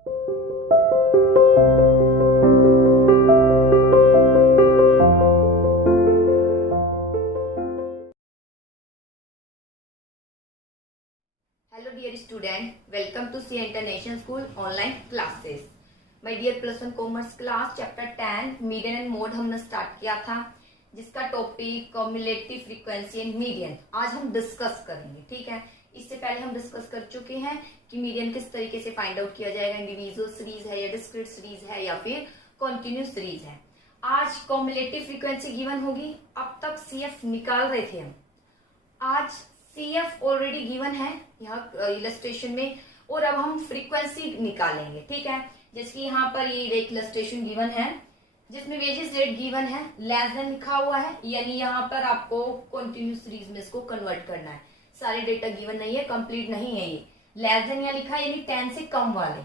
Hello dear student, welcome to C International School online classes. My dear plus one commerce class chapter 10 median and mode हमने start किया था, जिसका topic cumulative frequency and median आज हम discuss करेंगे। ठीक है, इससे पहले हम डिस्कस कर चुके हैं कि मीडियन किस तरीके से फाइंड आउट किया जाएगा, इंडिविजुअल सीरीज है या डिस्क्रीट सीरीज है या फिर कॉन्टिन्यूस सीरीज है। आज कम्युलेटिव फ्रीक्वेंसी गिवन होगी। अब तक CF निकाल रहे थे हम, आज CF ऑलरेडी गिवन है यहाँ इलस्ट्रेशन में, और अब हम फ्रीक्वेंसी निकालेंगे। ठीक है, जैसे कि यहाँ पर ये एक इलस्ट्रेशन गिवन है जिसमें वेजेस रेट गिवन है, लेस देन लिखा हुआ है, यानी यहाँ पर आपको कॉन्टिन्यूस सीरीज में इसको कन्वर्ट करना है। सारे डेटा गिवन नहीं है, कंप्लीट नहीं है। ये लेस देन यहाँ लिखा है, यानी 10 से कम वाले।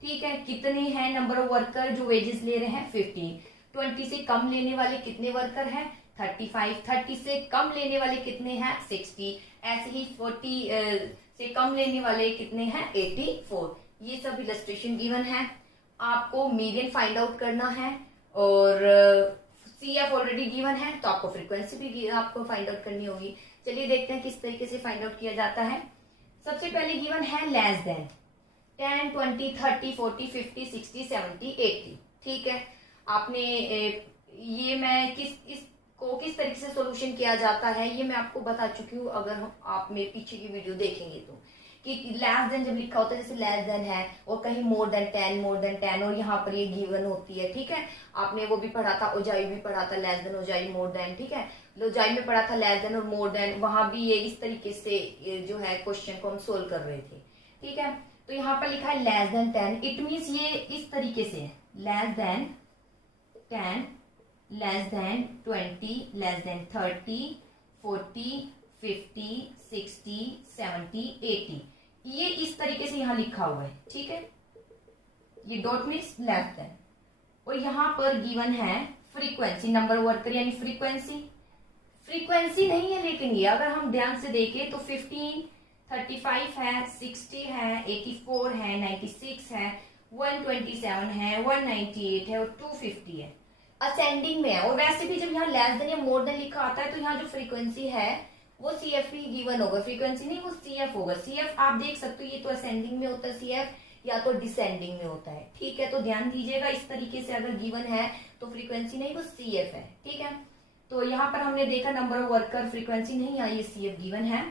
ठीक है, कितने हैं नंबर ऑफ वर्कर जो वेजेस ले रहे हैं 50। 20 से कम लेने वाले कितने वर्कर हैं 35। 30 से कम लेने वाले कितने हैं 60। ऐसे ही 40 से कम लेने वाले कितने हैं 84। ये सब इलस्ट्रेशन गिवन है। आपको मीडियन फाइंड आउट करना है और CF ऑलरेडी गिवन है, तो आपको फ्रीक्वेंसी भी आपको फाइंड आउट करनी होगी। चलिए देखते हैं किस तरीके से फाइंड आउट किया जाता है। सबसे पहले गिवन है लेस देन 10, 20, 30, 40, 50, 60, 70, 80। ठीक है, आपने ये मैं किस तरीके से सॉल्यूशन किया जाता है ये मैं आपको बता चुकी हूँ। अगर आप मेरे पीछे की वीडियो देखेंगे तो, कि लेस देन जब लिखा होता है, जैसे लेस देन है और कहीं मोर देन 10 और यहाँ पर ये गिवन होती है। ठीक है, आपने वो भी पढ़ा था, ओजाई भी पढ़ा था, लेस देन ओजाई मोर देन। ठीक है, ओजाई में पढ़ा था लेस देन और मोर देन, वहां भी ये इस तरीके से जो है क्वेश्चन को हम सोल्व कर रहे थे। ठीक है, तो यहाँ पर लिखा है लेस देन 10, इट मीन्स ये इस तरीके से है, less than 10, less than 20, less than 30, 40, 50, 60, 70, 80। ये इस तरीके से यहां लिखा हुआ है। ठीक है, ये डॉट मीन्स लेस देन, और यहां पर गिवन है फ्रीक्वेंसी, नंबर वर्कर यानी फ्रीक्वेंसी नहीं है, लेकिन ये अगर हम ध्यान से देखें तो 15, 35 है, 60 है, 84 है, 96 है, 127 है, 198 है और 250 है, असेंडिंग में है। और वैसे भी जब यहाँ लेस देन या मोर देन लिखा आता है तो यहाँ जो फ्रीक्वेंसी है वो CF ही गिवन होगा, फ्रीक्वेंसी नहीं, वो CF होगा। CF आप देख सकते हो, ये तो असेंडिंग में होता है CF, या तो डिसेंडिंग में होता है। ठीक है, तो ध्यान दीजिएगा, इस तरीके से अगर गिवन है तो फ्रीक्वेंसी नहीं, वो CF है। ठीक है, तो यहाँ पर हमने देखा नंबर ऑफ वर्कर फ्रीक्वेंसी नहीं आई, ये CF गिवन है,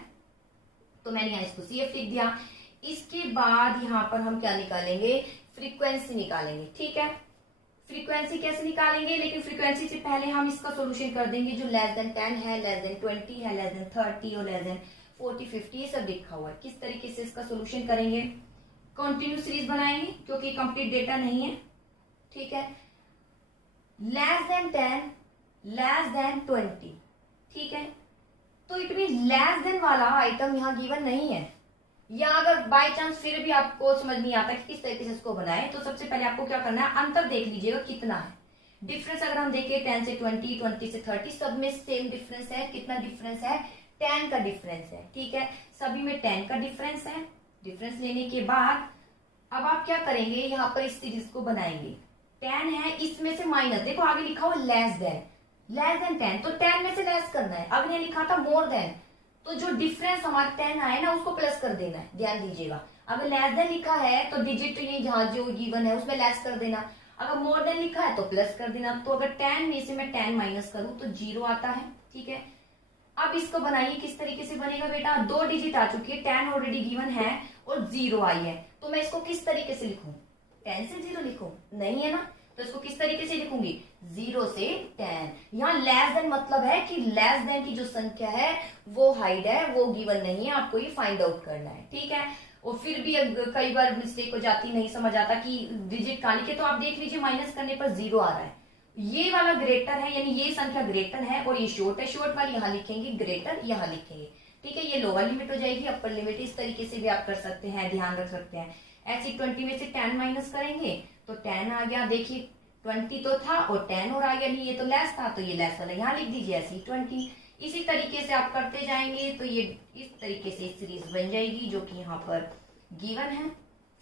तो मैंने यहाँ इसको CF लिख दिया। इसके बाद यहाँ पर हम क्या निकालेंगे, फ्रीक्वेंसी निकालेंगे। ठीक है, फ्रीक्वेंसी कैसे निकालेंगे, लेकिन फ्रीक्वेंसी से पहले हम इसका सॉल्यूशन कर देंगे। जो लेस देन 10 है, लेस देन 20 है, लेस देन 30 और लेस देन 40, 50 ये सब लिखा हुआ है। किस तरीके से इसका सॉल्यूशन करेंगे, कंटिन्यूस सीरीज बनाएंगे क्योंकि कंप्लीट डेटा नहीं है। ठीक है, लेस देन 10, लेस देन 20। ठीक है, तो इट मीन लेस देन वाला आइटम यहाँ गिवन नहीं है, या अगर बाय चांस फिर भी आपको समझ नहीं आता कि किस तरीके से इसको बनाए, तो सबसे पहले आपको क्या करना है, अंतर देख लीजिएगा कितना है डिफरेंस। अगर हम देखें 10 से 20, 20 से 30, सब में सेम डिफरेंस है। कितना डिफरेंस है, 10 का डिफरेंस है। ठीक है, सभी में 10 का डिफरेंस है। डिफरेंस लेने के बाद अब आप क्या करेंगे, यहाँ पर इस सीरीज को बनाएंगे। 10 है, इसमें से माइनस, देखो आगे लिखा हुआ लेस देन 10, तो 10 में से लेस करना है। अगले लिखा था मोर देन, तो जो डिफरेंस हमारा 10 आए ना उसको प्लस कर देना है। ध्यान दीजिएगा, अगर लेस देन लिखा है तो डिजिट तो ये जहां जो गिवन है उसमें लेस कर देना, अगर मोर देन लिखा है तो प्लस कर देना। तो अगर 10 में से मैं 10 माइनस करूं तो 0 आता है। ठीक है, अब इसको बनाइए, किस तरीके से बनेगा बेटा, 2 डिजिट आ चुकी है, 10 ऑलरेडी गिवन है और 0 आई है, तो मैं इसको किस तरीके से लिखूं, 10 से 0 लिखूं, नहीं है ना, तो इसको किस तरीके से लिखूंगी, 0 से 10। यहाँ लेस देन मतलब है कि लेस देन की जो संख्या है वो हाइड है, वो गिवन नहीं है, आपको ये फाइंड आउट करना है। ठीक है, और फिर भी कई बार मिस्टेक हो जाती, नहीं समझ आता कि डिजिट कहां लिखे, तो आप देख लीजिए माइनस करने पर 0 आ रहा है, ये वाला ग्रेटर है, यानी ये संख्या ग्रेटर है और ये शॉर्ट है, शॉर्ट वाली यहाँ लिखेंगे, ग्रेटर यहाँ लिखेंगे। ठीक है, ये लोअर लिमिट हो जाएगी, अपर लिमिट इस तरीके से भी आप कर सकते हैं, ध्यान रख सकते हैं। ऐसे 20 में से 10 माइनस करेंगे तो 10 आ गया, देखिए 20 तो था और 10 और आ गया, ये तो लेस था तो ये लेस वाला यहाँ लिख दीजिए, ऐसे 20। इसी तरीके से आप करते जाएंगे तो ये इस तरीके से सीरीज बन जाएगी, जो कि यहाँ पर गिवन है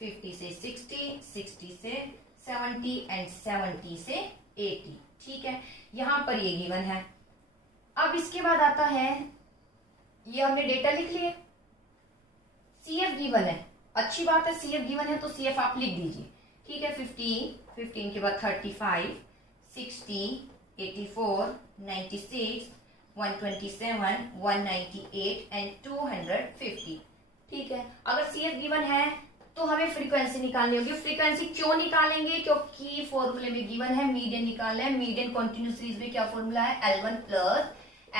50 से 60, 60 से 70 एंड 70 से 80। ठीक है, यहां पर ये गिवन है। अब इसके बाद आता है, ये हमने डेटा लिख लिए, CF गिवन है, अच्छी बात है, CF गिवन है तो CF आप लिख दीजिए। ठीक है, 15 के बाद 35, 60, 84, 96, 127, 198 एंड 250। ठीक है, अगर CF गिवन है तो हमें फ्रीक्वेंसी निकालनी होगी। फ्रीक्वेंसी क्यों निकालेंगे? क्योंकि फॉर्मूले में गिवन है मीडियन निकालना है। मीडियन कंटिन्यूस सीरीज में क्या फॉर्मूला है? L1 plus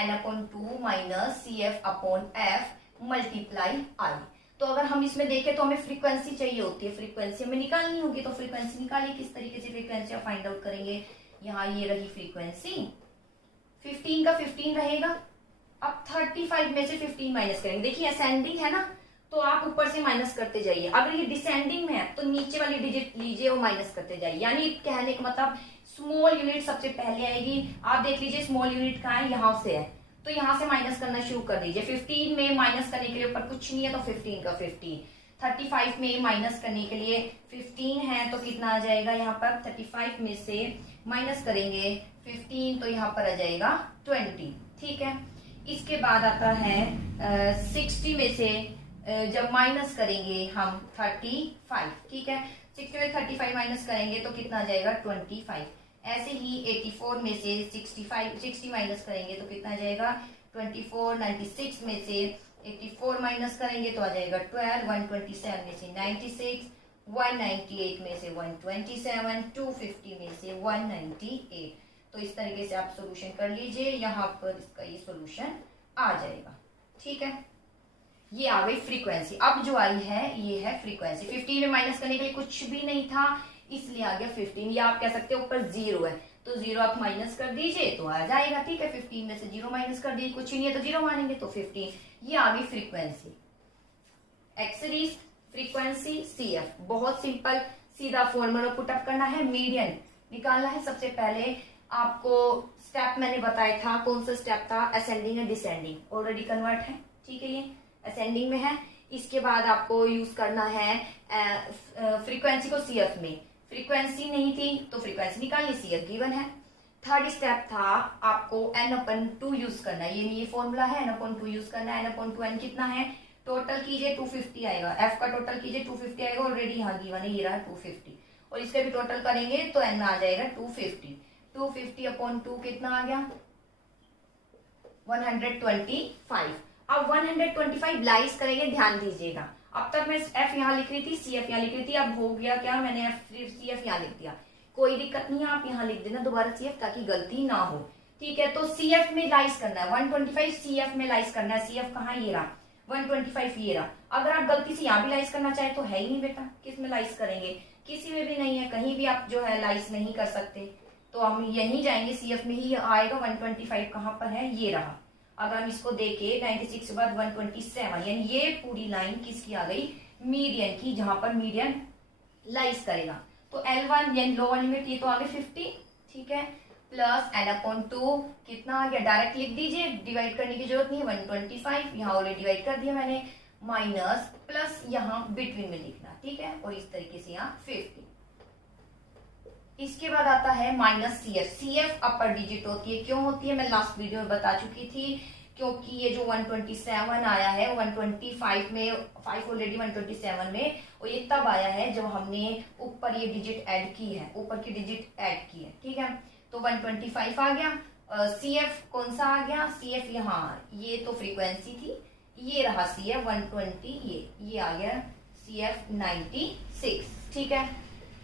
N/2 minus CF upon F multiply I। तो अगर हम इसमें देखें तो हमें फ्रीक्वेंसी चाहिए होती है, फ्रीक्वेंसी हमें निकालनी होगी। तो फ्रीक्वेंसी निकालिए, किस तरीके से फ्रीक्वेंसी आप फाइंड आउट करेंगे? यहाँ ये रही फ्रीक्वेंसी, 15 का 15 रहेगा। अब 35 में से 15 माइनस करेंगे। देखिए असेंडिंग है ना, तो आप ऊपर से माइनस करते जाइए। अगर ये डिसेंडिंग में है तो नीचे वाली डिजिट लीजिए और माइनस करते जाइए। यानी कहने का मतलब स्मॉल यूनिट सबसे पहले आएगी। आप देख लीजिए स्मॉल यूनिट कहाँ है, यहाँ से है, तो यहाँ से माइनस करना शुरू कर दीजिए। 15 में माइनस करने के लिए ऊपर कुछ नहीं है तो 15 का 15। 35 में माइनस करने के लिए 15 है तो कितना आ जाएगा? यहाँ पर 35 में से माइनस करेंगे 15 तो यहाँ पर आ जाएगा 20। ठीक है, इसके बाद आता है 60 में से जब माइनस करेंगे हम 35। ठीक है, 60 में 35 माइनस करेंगे तो कितना आ जाएगा? 25। ऐसे ही 84 में से 60 माइनस करेंगे तो कितना आ जाएगा? 24। 96 में से 84 माइनस करेंगे तो आ जाएगा 12। 127 में से 96, 198 में से 127, 250 में से 198। तो इस तरीके से आप सोल्यूशन कर लीजिए, यहाँ पर इसका ये सोल्यूशन आ जाएगा। ठीक है, ये आ गई फ्रीक्वेंसी। अब जो आई है ये है फ्रीक्वेंसी। 15 में माइनस करने के लिए कुछ भी नहीं था, इसलिए आ गया 15। या आप कह सकते हो ऊपर 0 है तो 0 आप माइनस कर दीजिए तो आ जाएगा। ठीक है, 15 में से 0 माइनस कर दीजिए, कुछ ही नहीं है तो 0 मानेंगे तो 15। ये आ गई frequency. X series, frequency, CF। बहुत सिंपल सीधा फॉर्मूला पुटअप करना है, मीडियन निकालना है। सबसे पहले आपको स्टेप मैंने बताया था, कौन सा स्टेप था? Ascending and descending. Already convert है। ठीक है, ये असेंडिंग में है। इसके बाद आपको यूज करना है फ्रीक्वेंसी को CF में। फ्रीक्वेंसी नहीं थी तो फ्रीक्वेंसी निकालनी, CF गिवन है। थर्ड स्टेप था आपको N/2 यूज करना है। ये फॉर्मूला है, N/2 यूज करना है। N/2 N कितना है? टोटल कीजिए 250 आएगा। F का टोटल कीजिए 250 आएगा। ऑलरेडी यहाँ गिवन है, ये रहा 250। और इसका भी टोटल करेंगे तो N आ जाएगा 250। 250/2 कितना आ गया? 125। अब 125 लाइस करेंगे, ध्यान दीजिएगा। अब तक मैं F यहाँ लिख रही थी, CF यहाँ लिख रही थी। अब हो गया क्या, मैंने CF यहाँ लिख दिया। कोई दिक्कत नहीं है, आप यहाँ लिख देना दोबारा CF ताकि गलती ना हो। ठीक है, तो CF में लाइस करना है 125, CF में लाइस करना है। CF कहाँ? ये रहा 125, ये रहा। अगर आप गलती से यहाँ भी लाइस करना चाहे तो है ही नहीं बेटा, किस में लाइस करेंगे? किसी में भी नहीं है, कहीं भी आप जो है लाइस नहीं कर सकते। तो हम यहीं जाएंगे, CF में ही आएगा। 125 कहाँ पर है? ये रहा। अगर हम इसको देखें 96 के बाद 127, यानी ये पूरी लाइन किसकी आ गई? मीडियन की, जहां पर मीडियन लाइस करेगा। तो L1 यानी लोअर लिमिट ये तो आ गई 50। ठीक है, प्लस N/2 कितना आ गया? डायरेक्ट लिख दीजिए, डिवाइड करने की जरूरत नहीं है। 125 यहाँ ऑलरेडी डिवाइड कर दिया मैंने, माइनस प्लस यहाँ बिटवीन में लिखना। ठीक है, और इस तरीके से यहाँ 50। इसके बाद आता है माइनस CF। CF अपर डिजिट होती है। क्यों होती है? मैं लास्ट वीडियो में बता चुकी थी। क्योंकि ये जो 127 आया है 125 में, 5 ऑलरेडी 127 में, और ये तब आया है जब हमने ऊपर ये डिजिट ऐड की है, ऊपर की डिजिट ऐड की है। ठीक है, तो 125 आ गया। CF कौन सा आ गया? CF यहाँ, ये तो फ्रीक्वेंसी थी, ये रहा CF 120, ये आ गया CF 96। ठीक है,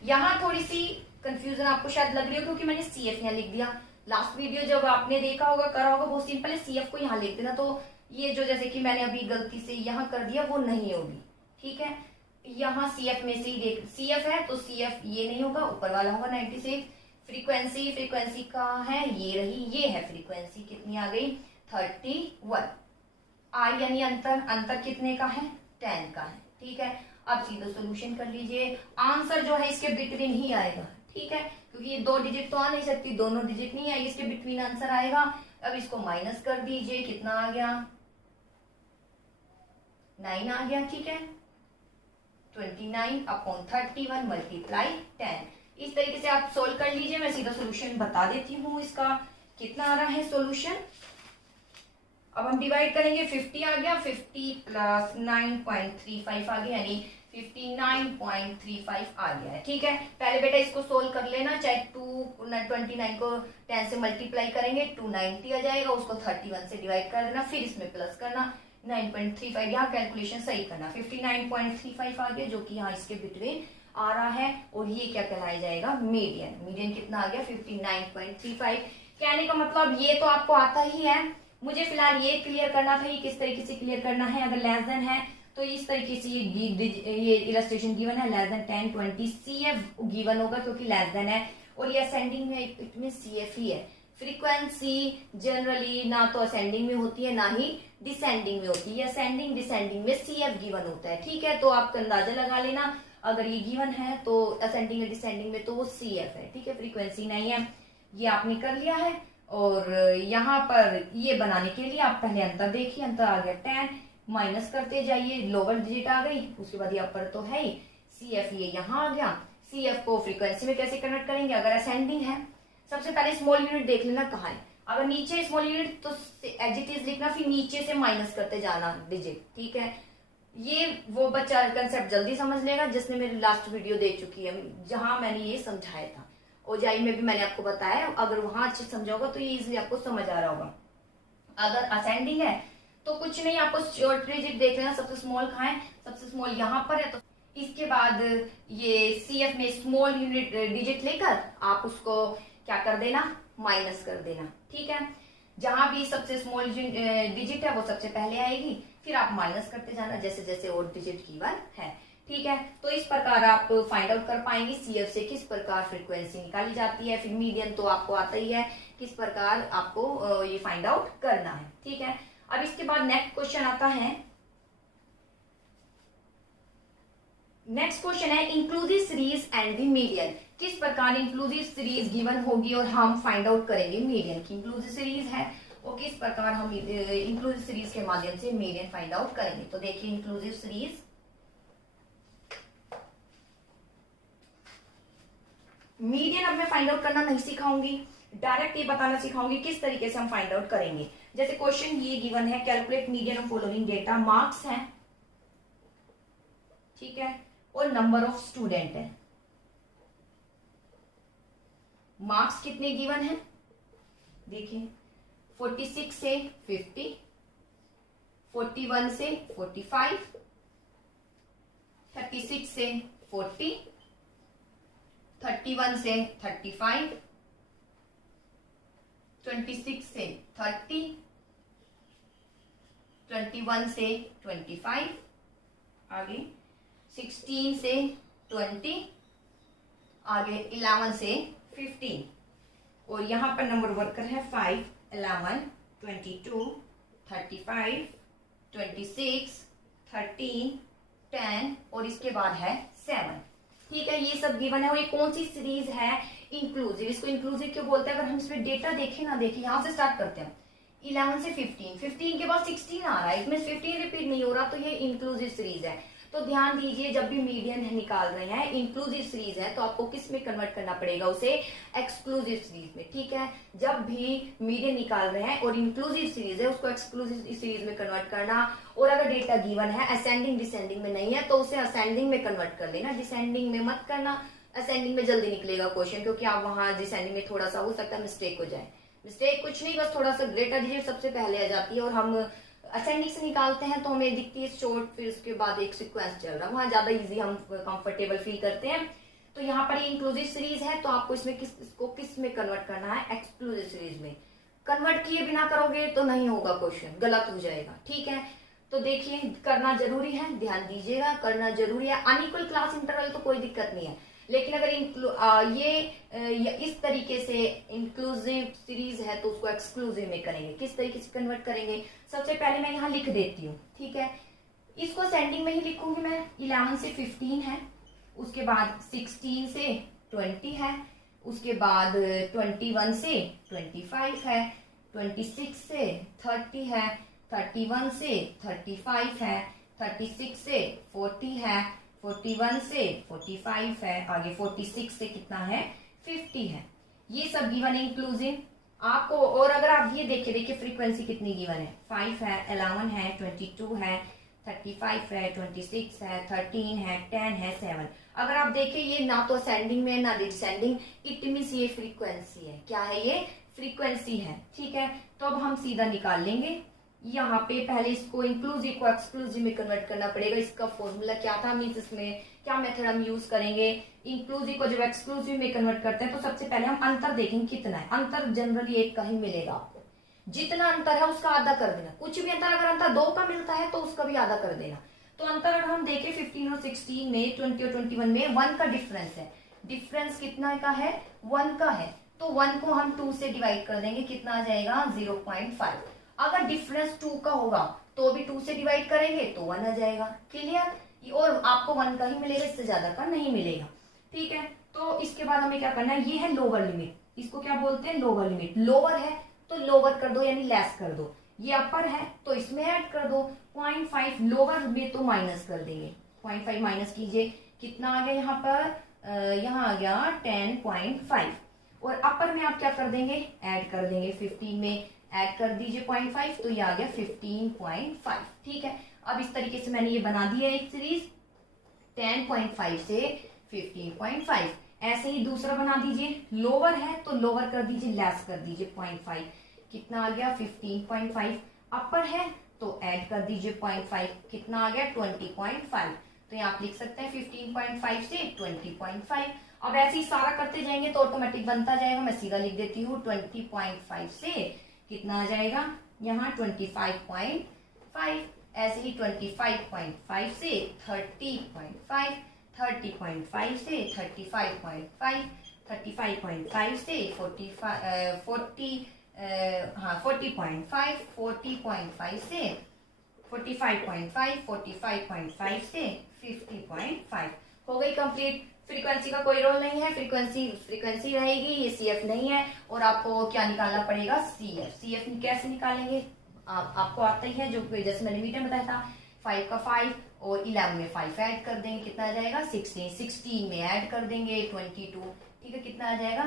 यहाँ थोड़ी सी कंफ्यूजन आपको शायद लग रही हो क्योंकि मैंने CF यहाँ लिख दिया। लास्ट वीडियो जब आपने देखा होगा, करा होगा, बहुत सिंपल है, CF को यहाँ लिख देना। तो ये जो जैसे कि मैंने अभी गलती से यहाँ कर दिया वो नहीं होगी। ठीक है, यहाँ CF में से ही देख, CF है तो CF ये नहीं होगा, ऊपर वाला होगा 96। फ्रीक्वेंसी का है, ये रही, ये है फ्रीक्वेंसी। कितनी आ गई? 31। I यानी अंतर कितने का है? 10 का है। ठीक है, अब सीधा सोल्यूशन कर लीजिए। आंसर जो है इसके बिटवीन ही आएगा। ठीक है, क्योंकि ये 2 डिजिट तो आ नहीं सकती, दोनों डिजिट नहीं आएगी, इसके बिटवीन आंसर आएगा। अब इसको माइनस कर दीजिए, कितना आ गया? 9 आ गया। ठीक है, 29 अपॉन 31 मल्टीप्लाई 10। इस तरीके से आप सोल्व कर लीजिए। मैं सीधा सोल्यूशन बता देती हूँ इसका कितना आ रहा है सोल्यूशन। अब हम डिवाइड करेंगे, 50 आ गया, 50 प्लस 9.35 आ गया, यानी 59.35 आ गया है। ठीक है, पहले बेटा इसको सोल्व कर लेना, चाहे 29 को 10 से मल्टीप्लाई करेंगे 290 आ जाएगा, उसको 31 से डिवाइड कर देना, फिर इसमें प्लस करना 9.35, यहाँ कैलकुलेशन सही करना, 59.35 आ गया, जो कि यहाँ इसके बिटवीन आ रहा है। और ये क्या कहलाया जाएगा, मीडियन। मीडियन कितना आ गया, 59.35। कहने का मतलब ये तो आपको आता ही है, मुझे फिलहाल ये क्लियर करना था, ये किस तरीके से क्लियर करना है। अगर लेस देन है तो इस तरीके से ये इलस्ट्रेशन गिवन है, लेस देन 10 20 CF गिवन होगा क्योंकि लेस देन है, और ये असेंडिंग में इट में CF ही है। फ्रीक्वेंसी जनरली ना तो असेंडिंग में होती है ना ही डिसेंडिंग में होती है, असेंडिंग डिसेंडिंग में CF गिवन होता है। ठीक है, तो आप अंदाजा लगा लेना, अगर ये गिवन है तो असेंडिंग या डिसेंडिंग में तो वो CF है। ठीक है, फ्रीक्वेंसी नहीं है, ये आपने कर लिया है। और यहाँ पर ये बनाने के लिए आप पहले अंतर देखिए, अंतर आ गया 10, माइनस करते जाइए, लोअर डिजिट आ गई, उसके बाद ये अपर तो है ही, CF ये यहाँ आ गया। CF को फ्रीक्वेंसी में कैसे कन्वर्ट करेंगे, अगर असेंडिंग है सबसे पहले स्मॉल यूनिट देख लेना कहाँ है, अगर नीचे स्मॉल यूनिट तो एज इट इज लिखना, फिर नीचे से माइनस करते जाना डिजिट। ठीक है, ये वो बच्चा कंसेप्ट जल्दी समझ लेगा जिसने मेरी लास्ट वीडियो देख चुकी है जहां मैंने ये समझाया था, ओजाई में भी मैंने आपको बताया, अगर वहां अच्छे समझाओगा तो ये इजीली आपको समझ आ रहा होगा। अगर असेंडिंग है तो कुछ नहीं, आपको शॉर्ट डिजिट देख लेना, सबसे स्मॉल कहाँ है, सबसे स्मॉल यहाँ पर है, तो इसके बाद ये CF में स्मॉल यूनिट डिजिट लेकर आप उसको क्या कर देना, माइनस कर देना। ठीक है, जहां भी सबसे स्मॉल डिजिट है वो सबसे पहले आएगी, फिर आप माइनस करते जाना जैसे जैसे और डिजिट गिवन है। ठीक है, तो इस प्रकार आप फाइंड आउट कर पाएंगे CF से किस प्रकार फ्रीक्वेंसी निकाली जाती है। फिर मीडियन तो आपको आता ही है, किस प्रकार आपको ये फाइंड आउट करना है। ठीक है, अब इसके बाद नेक्स्ट क्वेश्चन आता है, नेक्स्ट क्वेश्चन है inclusive series and the median. किस प्रकार इंक्लूसिव सीरीज गिवन होगी और हम फाइंड आउट करेंगे मीडियन की। इंक्लूसिव सीरीज है और किस प्रकार हम इंक्लूसिव सीरीज के माध्यम से मीडियन फाइंड आउट करेंगे। तो देखिए इंक्लूसिव सीरीज, मीडियन अब मैं फाइंड आउट करना नहीं सिखाऊंगी, डायरेक्ट ये बताना सिखाऊंगी किस तरीके से हम फाइंड आउट करेंगे। जैसे क्वेश्चन ये गिवन है, calculate median of following data, marks है, ठीक है, और नंबर ऑफ स्टूडेंट है। मार्क्स कितने गिवन है, देखिए 46 से 50, 41 से 45, 36 से 40, 31 से 35, 26 से 30, 21 से 25, आगे 16 से 20, आगे 11 से 15, और यहां पर नंबर वर्कर है 5, 11, 22, 35, 26, 13, 10 और इसके बाद है 7। ठीक है, ये सब गिवन है। और ये कौन सी सीरीज है, इंक्लूसिव। इसको इंक्लूसिव क्यों बोलते हैं, अगर हम इसमें डेटा देखें ना, देखिए यहाँ से स्टार्ट करते हैं 11 से 15, 15 के बाद 16 आ रहा है, इसमें 15 रिपीट नहीं हो रहा, तो ये इंक्लूसिव सीरीज है। तो ध्यान दीजिए, जब भी मीडियन निकाल रहे हैं, इंक्लूसिव सीरीज है, तो आपको किस में कन्वर्ट करना पड़ेगा, उसे एक्सक्लूसिव सीरीज में। ठीक है, जब भी मीडियन निकाल रहे हैं और इंक्लूसिव सीरीज है, उसको एक्सक्लूसिव सीरीज में कन्वर्ट करना। और अगर डेटा गिवन है असेंडिंग डिसेंडिंग में नहीं है तो उसे असेंडिंग में कन्वर्ट कर लेना, डिसेंडिंग में मत करना। असेंडिंग में जल्दी निकलेगा क्वेश्चन, क्योंकि आप वहां डिसेंडिंग में थोड़ा सा हो सकता है मिस्टेक हो जाए। मिस्टेक कुछ नहीं, बस थोड़ा सा डेटा डिजिट सबसे पहले आ जाती है, और हम असेंडिंग से निकालते हैं तो हमें दिखती है शॉर्ट, फिर उसके बाद एक सीक्वेंस चल रहा है, वहां ज्यादा इजी हम कंफर्टेबल फील करते हैं। तो यहाँ पर इंक्लूसिव सीरीज है, तो आपको इसमें किस में कन्वर्ट करना है, एक्सक्लूसिव सीरीज में। कन्वर्ट किए बिना करोगे तो नहीं होगा, क्वेश्चन गलत हो जाएगा। ठीक है, तो देखिए करना जरूरी है, ध्यान दीजिएगा, करना जरूरी है। अनइक्वल क्लास इंटरवल तो कोई दिक्कत नहीं है, लेकिन अगर ये इस तरीके से इंक्लूसिव सीरीज है तो उसको एक्सक्लूसिव में करेंगे। किस तरीके से कन्वर्ट करेंगे, सबसे पहले मैं यहाँ लिख देती हूँ। ठीक है, इसको असेंडिंग में ही लिखूंगी मैं। 11 से 15 है, उसके बाद 16 से 20 है, उसके बाद 21 से 25 है, 26 से 30 है, 31 से 35 है, 36 से 40 है, 41 से 45 है, आगे 46 से कितना है 50 है। ये सब गिवन है इंक्लूसिव आपको। और अगर आप ये देखिए फ्रीक्वेंसी कितनी गिवन है, 5 है, 11 है, 22 है, 35 है, 26 है, 13 है, 10 है, 7। अगर आप देखिए ये ना तो असेंडिंग में ना डिसेंडिंग, इट मींस ये फ्रीक्वेंसी है। क्या है ये फ्रीक्वेंसी है, ठीक है। तो अब हम सीधा निकाल लेंगे। यहाँ पे पहले इसको इंक्लूसिव को एक्सक्लूसिव में कन्वर्ट करना पड़ेगा। इसका फॉर्मूला क्या था, मीन्स इसमें क्या मेथड हम यूज करेंगे। इंक्लूसिव को जब एक्सक्लूसिव में कन्वर्ट करते हैं तो सबसे पहले हम अंतर देखेंगे कितना है। अंतर जनरली 1 का ही मिलेगा आपको, जितना अंतर है उसका आधा कर देना। कुछ भी अंतर, अगर अंतर 2 का मिलता है तो उसका भी आधा कर देना। तो अंतर अगर हम देखें 15 और 16 में, 20 और 21 में 1 का डिफरेंस है। डिफरेंस कितना का है, 1 का है। तो 1 को हम 2 से डिवाइड कर देंगे, कितना आ जाएगा 0.5। अगर डिफरेंस 2 का होगा तो भी 2 से डिवाइड करेंगे तो 1 आ जाएगा। क्लियर। और आपको 1 का ही मिलेगा, इससे ज्यादा का नहीं मिलेगा, ठीक है। तो इसके बाद हमें क्या करना है, ये है लोअर लिमिट, इसको क्या बोलते हैं लोअर लिमिट। लोअर है तो लोअर कर दो यानी लेस कर दो, ये अपर है तो इसमें ऐड कर दो। 0.5 लोअर में तो माइनस कर देंगे, 0.5 माइनस कीजिए, कितना आ गया यहाँ पर, यहाँ आ गया 10.5। और अपर में आप क्या कर देंगे, ऐड कर देंगे। 15 में ऐड कर दीजिए 0.5, तो ये आ गया 15.5, ठीक है। अब इस तरीके से मैंने ये बना दिया एक सीरीज 10.5 से 15.5। ऐसे ही दूसरा बना दीजिए, लोअर है तो लोअर कर दीजिए, लेस कर दीजिए 0.5, कितना आ गया 15.5। अपर है तो ऐड कर दीजिए 0.5, कितना आ गया 20.5। तो यहाँ आप लिख सकते हैं 15.5 से 20.5। अब ऐसे ही सारा करते जाएंगे तो ऑटोमेटिक बनता जाएगा। मैं सीधा लिख देती हूँ 20.5 से कितना आ जाएगा यहाँ 25.5। ऐसे ही 25.5 से 30.5, 30.5 से 35.5, 35.5 से 40.5, 40.5 से 45.5, 45.5 से 50.5। हो गई कंप्लीट। फ्रीक्वेंसी का कोई रोल नहीं है, फ्रीक्वेंसी रहेगी, ये CF नहीं है। और आपको क्या निकालना पड़ेगा, CF। CF कैसे निकालेंगे, आपको आता ही है, जो जैसे मैंने मीटर बताया था, 5 का 5 और 11 में 5 ऐड कर देंगे, कितना आ जाएगा 16। 16 में ऐड कर देंगे 22, ठीक है, कितना आ जाएगा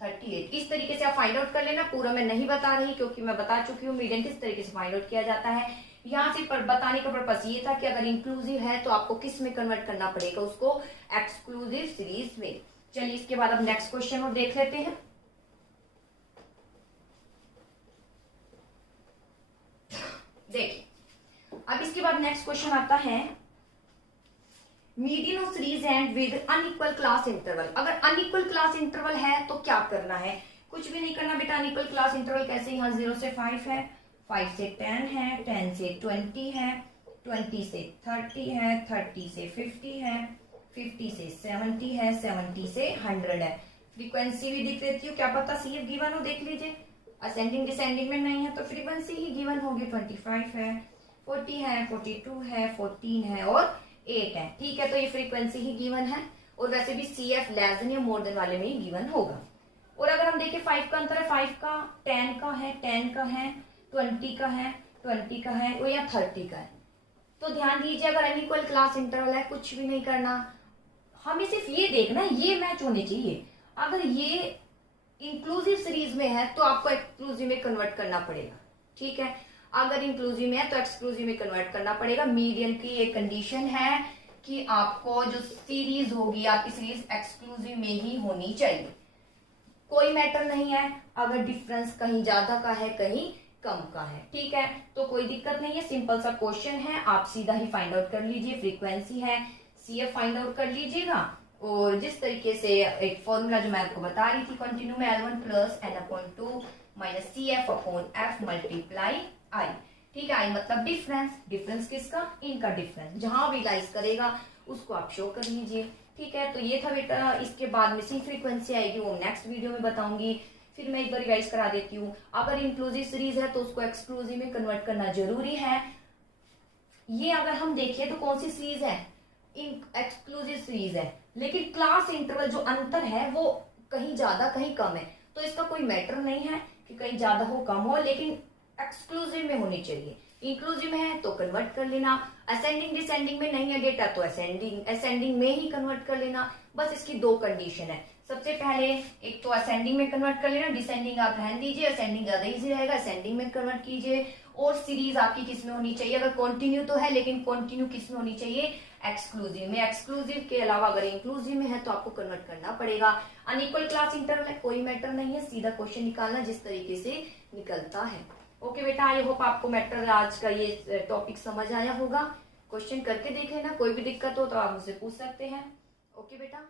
38। इस तरीके से आप फाइंड आउट कर लेना। पूरा मैं नहीं बता रही क्योंकि मैं बता चुकी हूँ मीडियन किस तरीके से फाइंड आउट किया जाता है। यहाँ से बताने का पर्पस ये था कि अगर इंक्लूसिव है तो आपको किस में कन्वर्ट करना पड़ेगा, उसको एक्सक्लूसिव सीरीज में। चलिए इसके बाद अब नेक्स्ट क्वेश्चन और देख लेते हैं। देखिए अब इसके बाद नेक्स्ट क्वेश्चन आता है, median of series and with unequal class interval. अगर अनइक्वल क्लास इंटरवल है तो क्या करना है, कुछ भी नहीं करना बेटा। अनइक्वल क्लास इंटरवल कैसे, यहाँ 0 से 5 है, 5 से 10 है, 10 से 20 है, 20 से 30 है, 30 से 50 है, 50 से 70 है, 70 से 100 है। फ्रीक्वेंसी भी दिख देती हूँ, क्या पता CF गिवन हो, देख लीजिए। असेंडिंग डिसेंडिंग में नहीं है तो फ्रीक्वेंसी ही गिवन होगी। 25 है, 40 है, 42 है, 14 है और 8 है, ठीक है। तो ये फ्रीक्वेंसी ही गिवन है। और वैसे भी CF लेस देन या मोर देन वाले में ही गिवन होगा। और अगर हम देखें 5 का अंतर है, 5 का 10 का है, 10 का है, 20 का है, 20 का है और या 30 का है। तो ध्यान दीजिए अगर अनइक्वल क्लास इंटरवल है कुछ भी नहीं करना, हमें सिर्फ ये देखना है ये मैच होने चाहिए। अगर ये इंक्लूसिव सीरीज में है तो आपको एक्सक्लूसिव में कन्वर्ट करना पड़ेगा, ठीक है। अगर इंक्लूसिव में है तो एक्सक्लूसिव में कन्वर्ट करना पड़ेगा। मीडियन की एक कंडीशन है कि आपको जो सीरीज होगी आपकी सीरीज एक्सक्लूसिव में ही होनी चाहिए। कोई मैटर नहीं है अगर डिफरेंस कहीं ज्यादा का है कहीं कम का है, ठीक है, तो कोई दिक्कत नहीं है। सिंपल सा क्वेश्चन है, आप सीधा ही फाइंड आउट कर लीजिए। फ्रीक्वेंसी है, CF फाइंड आउट कर लीजिएगा। और जिस तरीके से एक फॉर्मूला जो मैं आपको बता रही थी कंटिन्यू में, L1 plus N/2 minus CF/F multiply I, ठीक है। I मतलब डिफरेंस, डिफरेंस किसका, इनका डिफरेंस, जहां भी लाइज करेगा उसको आप शो कर लीजिए, ठीक है। तो ये था बेटा। इसके बाद मिसिंग फ्रीक्वेंसी आएगी, वो नेक्स्ट वीडियो में बताऊंगी। फिर मैं एक बार रिवाइज करा देती हूँ। अगर इंक्लूसिव सीरीज है तो उसको एक्सक्लूसिव में कन्वर्ट करना जरूरी है। ये अगर हम देखें तो कौन सी सीरीज है, एक्सक्लूसिव सीरीज है, लेकिन क्लास इंटरवल जो अंतर है वो कहीं ज्यादा कहीं कम है, तो इसका कोई मैटर नहीं है कि कहीं ज्यादा हो कम हो, लेकिन एक्सक्लूसिव में होनी चाहिए। इंक्लूसिव में है तो कन्वर्ट कर लेना, असेंडिंग डिसेंडिंग में नहीं है डेटा तो असेंडिंग में ही कन्वर्ट कर लेना। बस इसकी दो कंडीशन है। सबसे पहले एक तो असेंडिंग में कन्वर्ट कर लेना, डिसेंडिंग आप रहने दीजिए, असेंडिंग ज्यादा इजी रहेगा, असेंडिंग में कन्वर्ट कीजिए। और सीरीज आपकी किस में होनी चाहिए, अगर कंटिन्यू तो है लेकिन कंटिन्यू किस में होनी चाहिए, एक्सक्लूसिव में। एक्सक्लूसिव के अलावा अगर इंक्लूसिव में है तो आपको कन्वर्ट करना पड़ेगा। अनइक्वल क्लास इंटरवल है, कोई मैटर नहीं है, सीधा क्वेश्चन निकालना जिस तरीके से निकलता है। ओके बेटा, आई होप आपको मैटर आज का ये टॉपिक समझ आया होगा। क्वेश्चन करके देख लेना, कोई भी दिक्कत हो तो आप मुझसे पूछ सकते हैं। ओके बेटा।